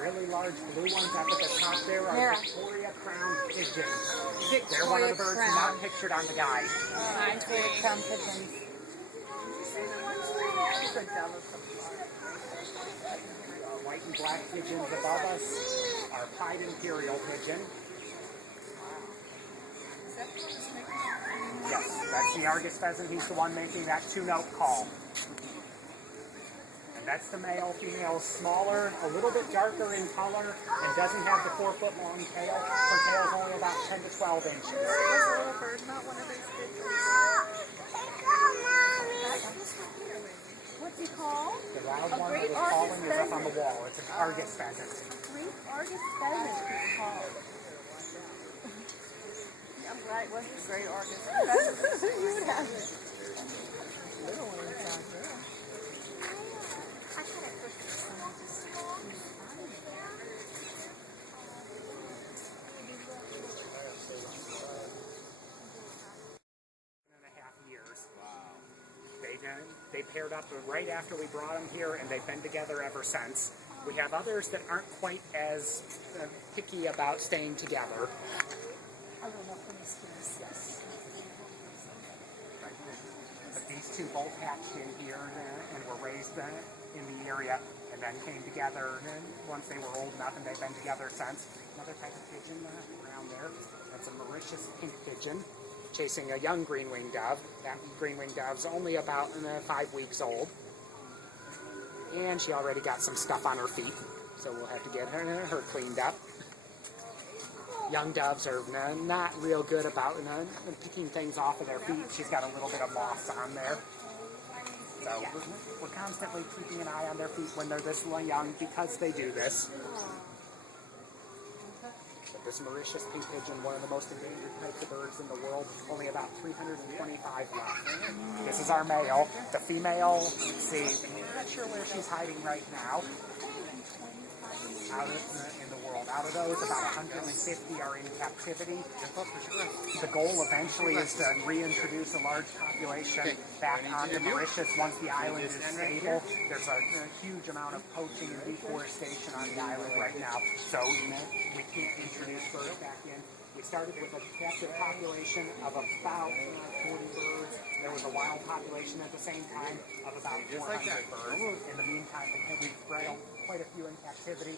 Really large blue ones up at the top there are Victoria Crown pigeons. They're one of the birds not pictured on the guide. Victoria Crown pigeons. White and black pigeons above us are pied imperial pigeon. Yes, that's the Argus pheasant. He's the one making that two-note call. That's the male. Female is smaller, a little bit darker in color, and doesn't have the 4-foot-long tail. Her tail is only about 10 to 12 inches. What's he called? The loud one that was calling is up on the wall. It's an Argus pheasant. Great Argus pheasant is called. I'm glad it wasn't a great Argus pheasant. You would have it. Little one sounds good. They paired up right after we brought them here, and they've been together ever since. We have others that aren't quite as picky about staying together. Yes. But these two both hatched in here and were raised in the area, and then came together once they were old enough, and they've been together since. Another type of pigeon around there. That's a Mauritius pink pigeon, chasing a young green-winged dove. That green-winged dove's only about 5 weeks old. And she already got some stuff on her feet, so we'll have to get her cleaned up. Young doves are not real good about picking things off of their feet. She's got a little bit of moss on there. So we're constantly keeping an eye on their feet when they're this young because they do this. This Mauritius pink pigeon, one of the most endangered types of birds in the world, only about 325 left. This is our male. The female, let's see, I'm not sure where she's hiding right now. Out in the world. Out of those, about 150 are in captivity. The goal eventually is to reintroduce a large population back onto Mauritius once the island is stable. There's a huge amount of poaching and deforestation on the island right now, so we can't introduce birds back in. We started with a captive population of about 40 birds. There was a wild population at the same time of about 400 birds. In the meantime, we've bred quite a few in captivity.